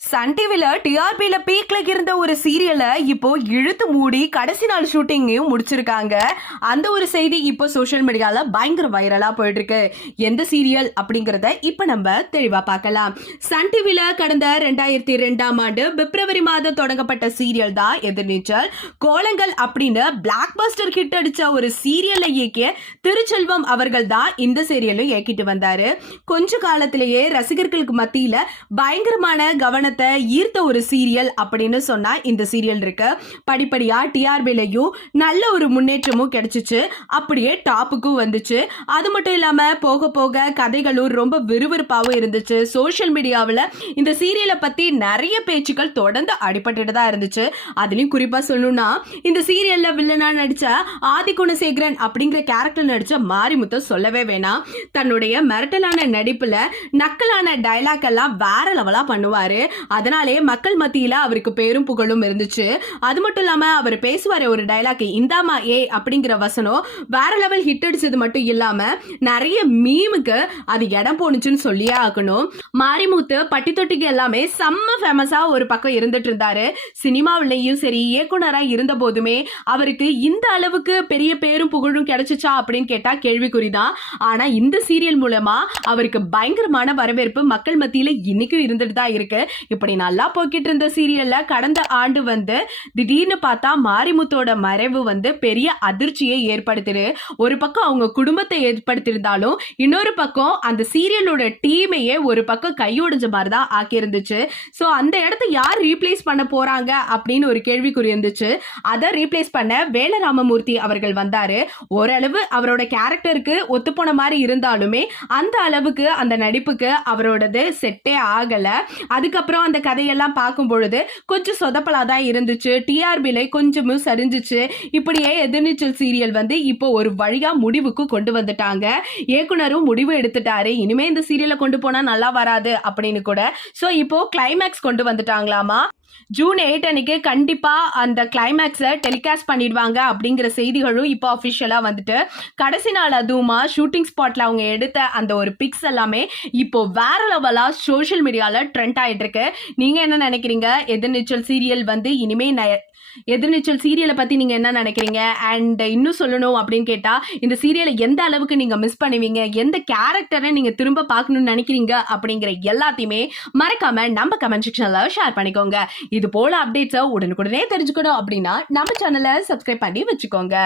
Sun டிவில டிஆர்பில பீக்ல இருந்த ஒரு சீரியலை இப்போ இழுத்து மூடி கடைசி நாள் ஷூட்டிங்கையும் முடிச்சிருக்காங்க. அந்த ஒரு செய்தி இப்போ சோஷியல் மீடியால பயங்கர வைரலா போயிட்டு இருக்கு. எந்த சீரியல் அப்படிங்கறத இப்ப நம்ம தெளிவா பார்க்கலாம். சன் டிவில கடந்த 2002ஆம் ஆண்டு பிப்ரவரி மாதம் தொடங்கப்பட்ட சீரியல் தான் எதிர்நீச்சல். கோலங்கள் அப்படின்னு பிளாக் பஸ்டர் ஹிட் அடிச்ச ஒரு சீரியலை இயக்கிய திருச்செல்வம் அவர்கள் தான் இந்த சீரியலும் இயக்கிட்டு வந்தாரு. கொஞ்ச காலத்திலேயே ரசிகர்களுக்கு மத்தியில பயங்கரமான கவனத்தை ஈர்த்த ஒரு சீரியல் அப்படின்னு சொன்னா இந்த சீரியல் இருக்கு. படிப்படியா டிஆர்பிலையும் நல்ல ஒரு முன்னேற்றமும் கிடைச்சிச்சு. அப்படியே டாப்புக்கும் வந்துச்சு. அது மட்டும் இல்லாம போக போக கதைகளும் ரொம்ப விறுவிறுப்பாகவும் இருந்துச்சு. சோஷியல் மீடியாவில் இந்த சீரியலை பத்தி நிறைய பேச்சுக்கள் தொடர்ந்து அடிபட்டு தான் இருந்துச்சு. அதுலயும் குறிப்பா சொல்லணும்னா இந்த சீரியல்ல வில்லனா நடிச்ச ஆதிகுணசேகரன் அப்படிங்கிற கேரக்டர் நடிச்ச மாரிமுத்து சொல்லவே வேணாம். தன்னுடைய மிரட்டலான நடிப்புல நக்கலான டைலாக் எல்லாம் வேற லெவலா பண்ணுவாரு. அதனாலே மக்கள் மத்தியில அவருக்கு பேரும் புகழும் இருந்துச்சு. அது மட்டும் இல்லாம அவர் பேசுவாரு ஒரு டைலாக், இந்தாமா ஏ அப்படிங்கிற வசனம் வேற லெவல் ஹிட் அடிச்சது மட்டும் இல்லாம நிறைய மீமுக்கு அது இடம் போனுச்சுன்னு சொல்லியே ஆகணும். மாரிமுத்து பட்டி தொட்டிக்கு எல்லாமே செம்ம ஃபேமஸா ஒரு பக்கம் இருந்துட்டு இருந்தாரு. சினிமாவிலையும் சரி இயக்குனரா இருந்த போதுமே அவருக்கு இந்த அளவுக்கு பெரிய பேரும் புகழும் கிடைச்சிச்சா அப்படின்னு கேட்டா கேள்விக்குறிதான். ஆனா இந்த சீரியல் மூலமா அவருக்கு பயங்கரமான வரவேற்பு மக்கள் மத்தியில இன்னைக்கும் இருந்துட்டு தான் இருக்கு. இப்படி நல்லா போய்கிட்டு இருந்த சீரியல்ல கடந்த ஆண்டு திடீர்னு பார்த்தா மாரிமுத்தோட மறைவு பெரிய அதிர்ச்சியை ஏற்படுத்திடு. ஒரு பக்கம் அவங்க குடும்பத்தை ஏற்படுத்தியிருந்தாலும் இன்னொரு பக்கம் அந்த சீரியலோட டீமையே ஒரு பக்கம் கையோடிஞ்ச மாதிரி தான் ஆக்கியிருந்துச்சு. ஸோ அந்த இடத்த யார் ரீப்ளேஸ் பண்ண போறாங்க அப்படின்னு ஒரு கேள்விக்குறி இருந்துச்சு. அதை ரீப்ளேஸ் பண்ண வேலராமமூர்த்தி அவர்கள் வந்தாரு. ஓரளவு அவரோட கேரக்டருக்கு ஒத்துப்போன மாதிரி இருந்தாலுமே அந்த அளவுக்கு அந்த நடிப்புக்கு அவரோடது செட்டே ஆகல. அதுக்கப்புறம் அந்த கதையெல்லாம் பார்க்கும் பொழுது கொஞ்சம் சொதப்பலாதான் இருந்துச்சு. டிஆர்பில கொஞ்சமும் சரிஞ்சிச்சு. இப்படியே எதிர்நீச்சல் சீரியல் இப்போ ஒரு வழியா முடிவுக்கு கொண்டு வந்துட்டாங்க. இயக்குனரும் முடிவு எடுத்துட்டாரு, இனிமே இந்த சீரியலை கொண்டு போனா நல்லா வராது அப்படின்னு கூட. சோ இப்போ கிளைமேக்ஸ் கொண்டு வந்துட்டாங்களாமா. ஜூன் 8 அன்னைக்கு கண்டிப்பா அந்த கிளைமேக்ஸை டெலிகாஸ்ட் பண்ணிடுவாங்க அப்படிங்கிற செய்திகளும் இப்போ அஃபிஷியலா கடைசி நாள் அதுவுமா ஷூட்டிங் ஸ்பாட்ல அவங்க எடுத்த அந்த ஒரு பிக்ஸ் எல்லாமே இப்போ வேற லெவலா சோஷியல் மீடியால ட்ரெண்ட் ஆயிட்டு இருக்கு. நீங்க என்ன நினைக்கிறீங்க? எதிர்நீச்சல் சீரியல் இனிமே எதிர்நீச்சல் சீரியலை பத்தி நீங்க என்ன நினைக்கிறீங்க? அண்ட் இன்னும் சொல்லணும் அப்படின்னு கேட்டா இந்த சீரியலை எந்த அளவுக்கு நீங்க மிஸ் பண்ணுவீங்க, எந்த கேரக்டரை நீங்க திரும்ப பார்க்கணும்னு நினைக்கிறீங்க அப்படிங்கிற எல்லாத்தையுமே மறக்காம நம்ம கமெண்ட் செக்ஷன்ல ஷேர் பண்ணிக்கோங்க. இது போல அப்டேட்ஸை உடனுக்குடனே தெரிஞ்சுக்கணும் அப்படின்னா நம்ம சேனலை சப்ஸ்கிரைப் பண்ணி வச்சுக்கோங்க.